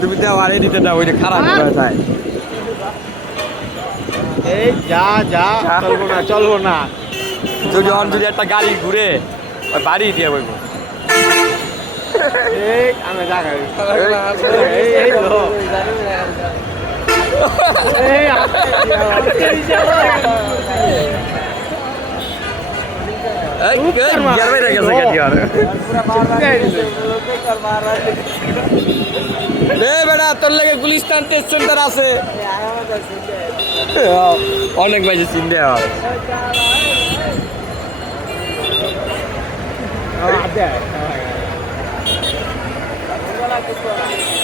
তুমি তো আরে দিতে দাও ওইটা খারাপ হয়ে যায় এই যা যা চলবো না চলবো না যদি অন যদি একটা গাড়ি ঘুরে ওই বাড়ি দিয়ে বইবো এই আমি যা এই এই লো এই এই গেছে আর এ বেটা তোর লাগে গুলিস্তান টেস্ট সেন্টার আছে। অনেক বাজে চিনতে হয়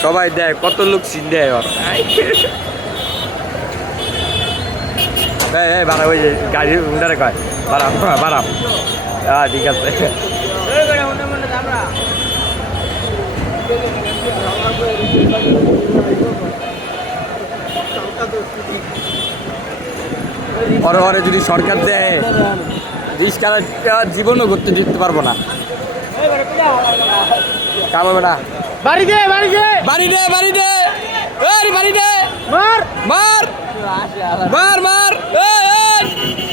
সবাই দেয় কত লোক দেয় এই বাড়া ওই যে গাড়ি উন্ডারে কয়। বাড়াম বাড়াম হ্যাঁ ঠিক আছে। ওরে ওরে যদি সরকার দেয় রিক্সা জীবনও ঘুরতে দিতে পারব না। কামো বেটা বাড়ি দে বাড়ি দে। বাড়ি দে বাড়ি দে। বাড়ি দে। মার। মার। মার মার।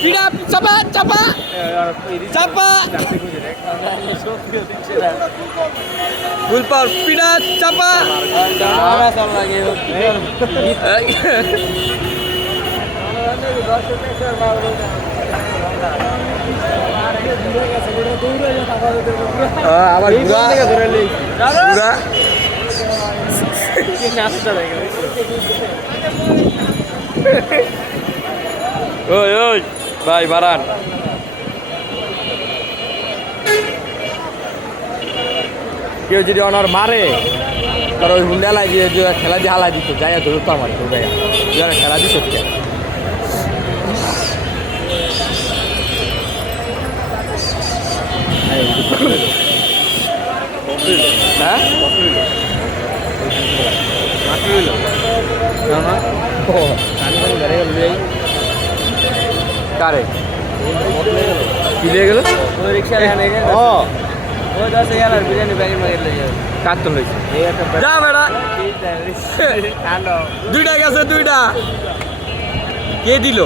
পিড়া চাপা চাপা চাপা। ফুলপার পিড়া চাপা। আবার ঘুরা। ঘুরা। ওই ওই। ভাই বাড়ান। কেউ যদি অনার মারে তার ওই হুন্ডালাই দিয়ে খেলা দিয়ে হালাই দিত যাই ধরতো আমার তো যাই যারা খেলা দিত হ্যাঁ? ও কার তো লইছে যা বেড়া দুইটা গেছে দুইটা কে দিল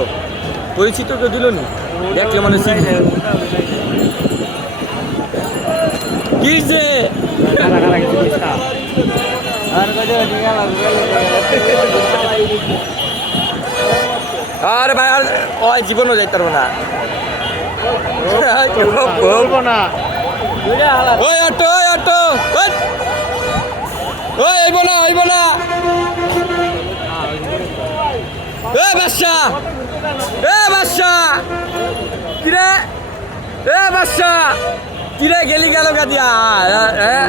পরিচিত কেউ দিল নি দেখলে মানে কি যে আরে ভাই আর ওই জীবনও যাইতে পারব না। বলব না। ওই অটো ওই অটো ওই। আইব না আইব না। এ বাদশা এ বাদশা। কিরে? এ বাদশা কিরে গেলি গেল গা দিয়া? হ্যাঁ